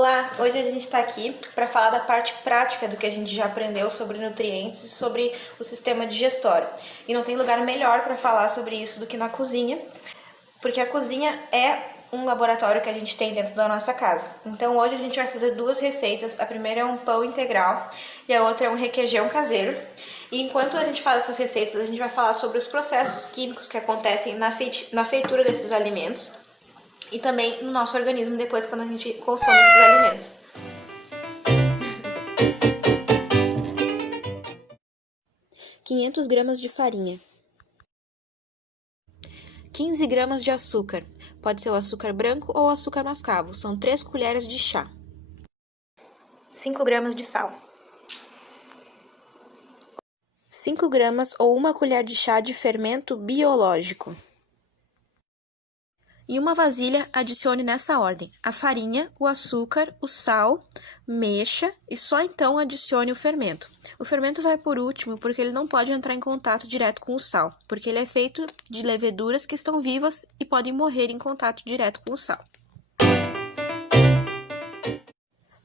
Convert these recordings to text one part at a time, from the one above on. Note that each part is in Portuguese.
Olá, hoje a gente está aqui para falar da parte prática do que a gente já aprendeu sobre nutrientes e sobre o sistema digestório. E não tem lugar melhor para falar sobre isso do que na cozinha, porque a cozinha é um laboratório que a gente tem dentro da nossa casa. Então hoje a gente vai fazer duas receitas. A primeira é um pão integral e a outra é um requeijão caseiro. E enquanto a gente faz essas receitas, a gente vai falar sobre os processos químicos que acontecem na feitura desses alimentos e também no nosso organismo depois quando a gente consome esses alimentos. Quinhentos gramas de farinha, 15 gramas de açúcar, pode ser o açúcar branco ou o açúcar mascavo, são 3 colheres de chá. 5 gramas de sal. 5 gramas ou 1 colher de chá de fermento biológico. Em uma vasilha, adicione nessa ordem a farinha, o açúcar, o sal, mexa e só então adicione o fermento. O fermento vai por último porque ele não pode entrar em contato direto com o sal, porque ele é feito de leveduras que estão vivas e podem morrer em contato direto com o sal.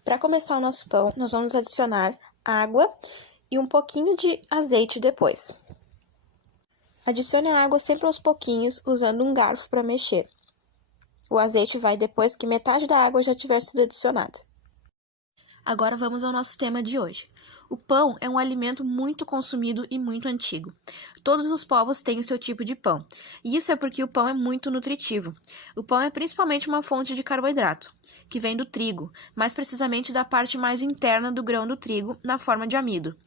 Para começar o nosso pão, nós vamos adicionar água e um pouquinho de azeite depois. Adicione a água sempre aos pouquinhos, usando um garfo para mexer. O azeite vai depois que metade da água já tiver sido adicionada. Agora vamos ao nosso tema de hoje. O pão é um alimento muito consumido e muito antigo. Todos os povos têm o seu tipo de pão, e isso é porque o pão é muito nutritivo. O pão é principalmente uma fonte de carboidrato, que vem do trigo, mais precisamente da parte mais interna do grão do trigo, na forma de amido.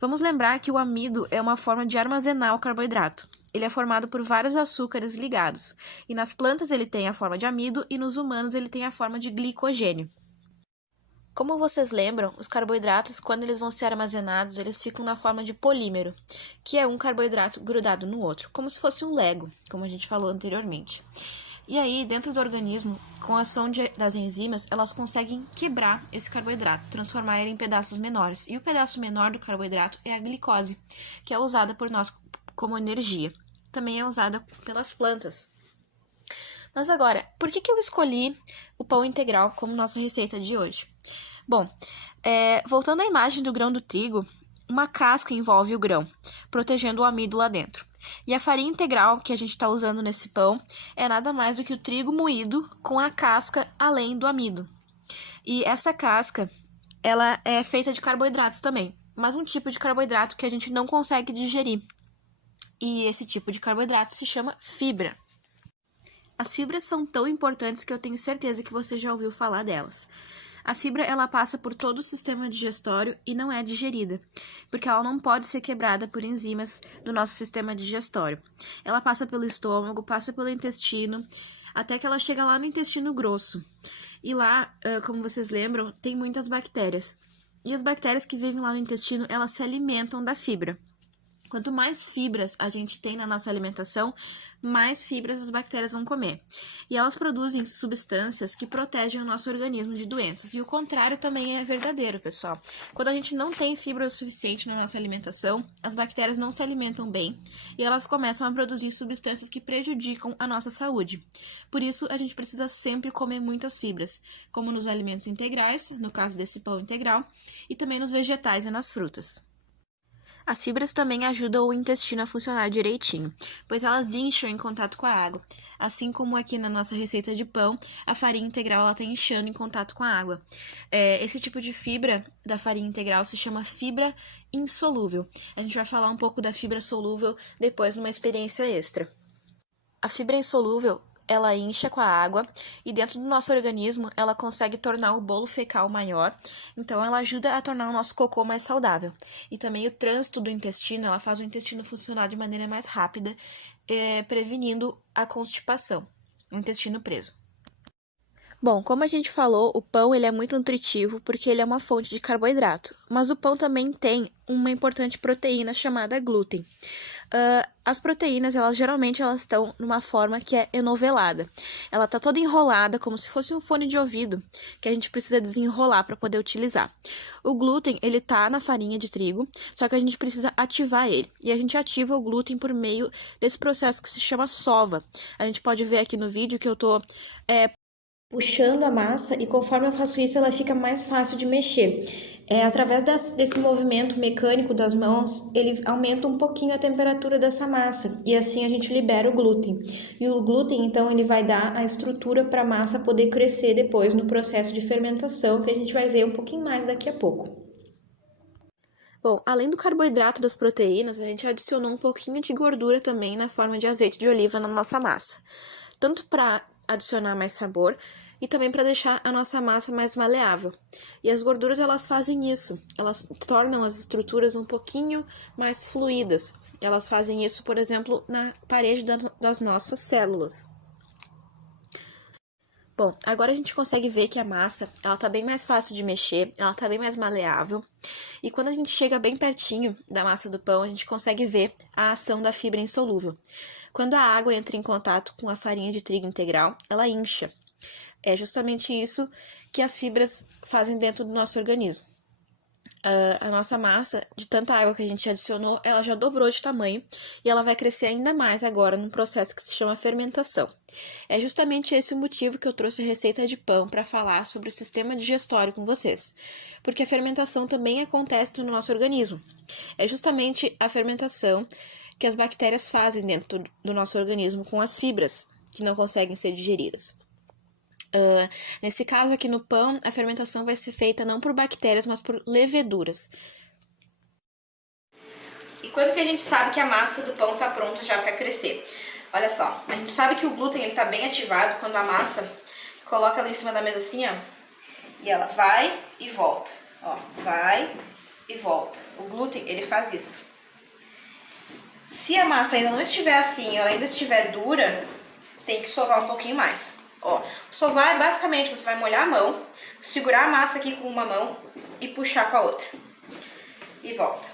Vamos lembrar que o amido é uma forma de armazenar o carboidrato. Ele é formado por vários açúcares ligados, e nas plantas ele tem a forma de amido e nos humanos ele tem a forma de glicogênio. Como vocês lembram, os carboidratos, quando eles vão ser armazenados, eles ficam na forma de polímero, que é um carboidrato grudado no outro, como se fosse um Lego, como a gente falou anteriormente. E aí, dentro do organismo, com a ação das enzimas, elas conseguem quebrar esse carboidrato, transformar ele em pedaços menores. E o pedaço menor do carboidrato é a glicose, que é usada por nós como energia. Também é usada pelas plantas. Mas agora, por que eu escolhi o pão integral como nossa receita de hoje? Bom, voltando à imagem do grão do trigo, uma casca envolve o grão, protegendo o amido lá dentro. E a farinha integral que a gente está usando nesse pão é nada mais do que o trigo moído com a casca além do amido. E essa casca, ela é feita de carboidratos também, mas um tipo de carboidrato que a gente não consegue digerir. E esse tipo de carboidrato se chama fibra. As fibras são tão importantes que eu tenho certeza que você já ouviu falar delas. A fibra, ela passa por todo o sistema digestório e não é digerida, porque ela não pode ser quebrada por enzimas do nosso sistema digestório. Ela passa pelo estômago, passa pelo intestino, até que ela chega lá no intestino grosso. E lá, como vocês lembram, tem muitas bactérias. E as bactérias que vivem lá no intestino, elas se alimentam da fibra. Quanto mais fibras a gente tem na nossa alimentação, mais fibras as bactérias vão comer. E elas produzem substâncias que protegem o nosso organismo de doenças. E o contrário também é verdadeiro, pessoal. Quando a gente não tem fibra o suficiente na nossa alimentação, as bactérias não se alimentam bem e elas começam a produzir substâncias que prejudicam a nossa saúde. Por isso, a gente precisa sempre comer muitas fibras, como nos alimentos integrais, no caso desse pão integral, e também nos vegetais e nas frutas. As fibras também ajudam o intestino a funcionar direitinho, pois elas incham em contato com a água. Assim como aqui na nossa receita de pão, a farinha integral está inchando em contato com a água. Esse tipo de fibra da farinha integral se chama fibra insolúvel. A gente vai falar um pouco da fibra solúvel depois numa experiência extra. A fibra insolúvel, ela incha com a água e dentro do nosso organismo ela consegue tornar o bolo fecal maior, então ela ajuda a tornar o nosso cocô mais saudável. E também o trânsito do intestino, ela faz o intestino funcionar de maneira mais rápida, prevenindo a constipação, o intestino preso. Bom, como a gente falou, o pão ele é muito nutritivo porque ele é uma fonte de carboidrato, mas o pão também tem uma importante proteína chamada glúten. As proteínas, geralmente estão numa forma que é enovelada. Ela está toda enrolada, como se fosse um fone de ouvido, que a gente precisa desenrolar para poder utilizar. O glúten, ele tá na farinha de trigo, só que a gente precisa ativar ele. E a gente ativa o glúten por meio desse processo que se chama sova. A gente pode ver aqui no vídeo que eu tô puxando a massa e conforme eu faço isso, ela fica mais fácil de mexer. Através desse movimento mecânico das mãos, ele aumenta um pouquinho a temperatura dessa massa e assim a gente libera o glúten. E o glúten, então, ele vai dar a estrutura para a massa poder crescer depois no processo de fermentação, que a gente vai ver um pouquinho mais daqui a pouco. Bom, além do carboidrato das proteínas, a gente adicionou um pouquinho de gordura também na forma de azeite de oliva na nossa massa. Tanto para adicionar mais sabor e também para deixar a nossa massa mais maleável. E as gorduras, elas fazem isso, elas tornam as estruturas um pouquinho mais fluídas. Elas fazem isso, por exemplo, na parede das nossas células. Bom, agora a gente consegue ver que a massa, ela tá bem mais fácil de mexer, ela tá bem mais maleável. E quando a gente chega bem pertinho da massa do pão, a gente consegue ver a ação da fibra insolúvel. Quando a água entra em contato com a farinha de trigo integral, ela incha. É justamente isso que as fibras fazem dentro do nosso organismo. A nossa massa, de tanta água que a gente adicionou, ela já dobrou de tamanho e ela vai crescer ainda mais agora num processo que se chama fermentação. É justamente esse o motivo que eu trouxe a receita de pão para falar sobre o sistema digestório com vocês, porque a fermentação também acontece no nosso organismo. É justamente a fermentação que as bactérias fazem dentro do nosso organismo com as fibras que não conseguem ser digeridas. Nesse caso aqui no pão, a fermentação vai ser feita não por bactérias, mas por leveduras. E quando que a gente sabe que a massa do pão está pronta já para crescer? Olha só, a gente sabe que o glúten está bem ativado quando a massa coloca ela em cima da mesa assim, ó, e ela vai e volta, ó, vai e volta. O glúten, ele faz isso. Se a massa ainda não estiver assim, ela ainda estiver dura, tem que sovar um pouquinho mais. Ó, sovar é basicamente, você vai molhar a mão, segurar a massa aqui com uma mão e puxar com a outra. E volta.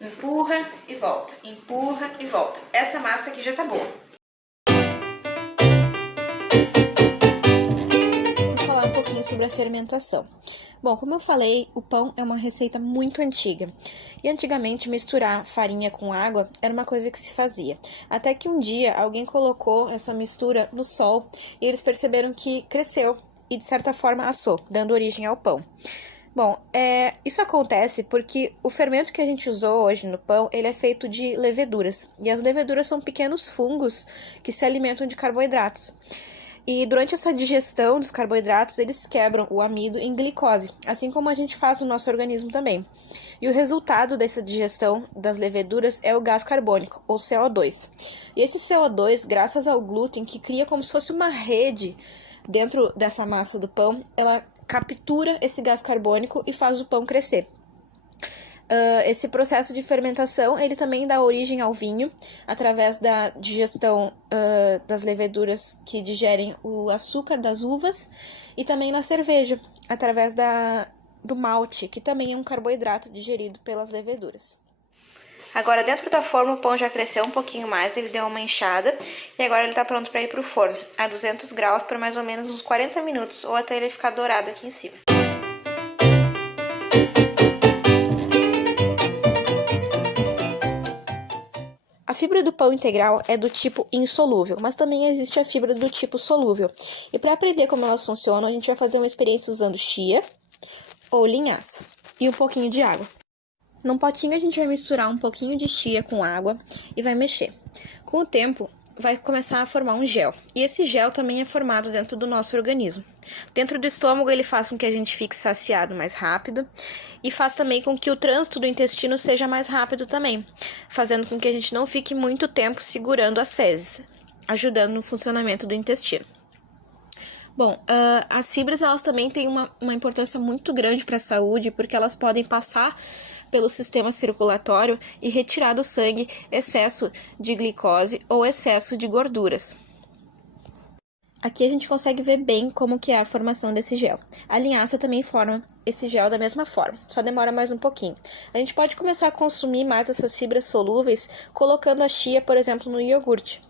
Empurra e volta, empurra e volta. Essa massa aqui já tá boa. Vou falar um pouquinho sobre a fermentação. Bom, como eu falei, o pão é uma receita muito antiga. E antigamente misturar farinha com água era uma coisa que se fazia. Até que um dia alguém colocou essa mistura no sol e eles perceberam que cresceu e de certa forma assou, dando origem ao pão. Bom, isso acontece porque o fermento que a gente usou hoje no pão, ele é feito de leveduras. E as leveduras são pequenos fungos que se alimentam de carboidratos. E durante essa digestão dos carboidratos, eles quebram o amido em glicose, assim como a gente faz no nosso organismo também. E o resultado dessa digestão das leveduras é o gás carbônico, ou CO2. E esse CO2, graças ao glúten, que cria como se fosse uma rede dentro dessa massa do pão, ela captura esse gás carbônico e faz o pão crescer. Esse processo de fermentação, ele também dá origem ao vinho, através da digestão das leveduras que digerem o açúcar das uvas, e também na cerveja, através do malte, que também é um carboidrato digerido pelas leveduras. Agora, dentro da forma, o pão já cresceu um pouquinho mais, ele deu uma inchada, e agora ele está pronto para ir para o forno, a 200 graus, por mais ou menos uns 40 minutos, ou até ele ficar dourado aqui em cima. A fibra do pão integral é do tipo insolúvel, mas também existe a fibra do tipo solúvel. E para aprender como elas funcionam, a gente vai fazer uma experiência usando chia ou linhaça e um pouquinho de água. Num potinho a gente vai misturar um pouquinho de chia com água e vai mexer. Com o tempo, vai começar a formar um gel. E esse gel também é formado dentro do nosso organismo. Dentro do estômago, ele faz com que a gente fique saciado mais rápido e faz também com que o trânsito do intestino seja mais rápido também, fazendo com que a gente não fique muito tempo segurando as fezes, ajudando no funcionamento do intestino. Bom, as fibras, elas também têm uma importância muito grande para a saúde, porque elas podem passar pelo sistema circulatório e retirar do sangue excesso de glicose ou excesso de gorduras. Aqui a gente consegue ver bem como que é a formação desse gel. A linhaça também forma esse gel da mesma forma, só demora mais um pouquinho. A gente pode começar a consumir mais essas fibras solúveis colocando a chia, por exemplo, no iogurte.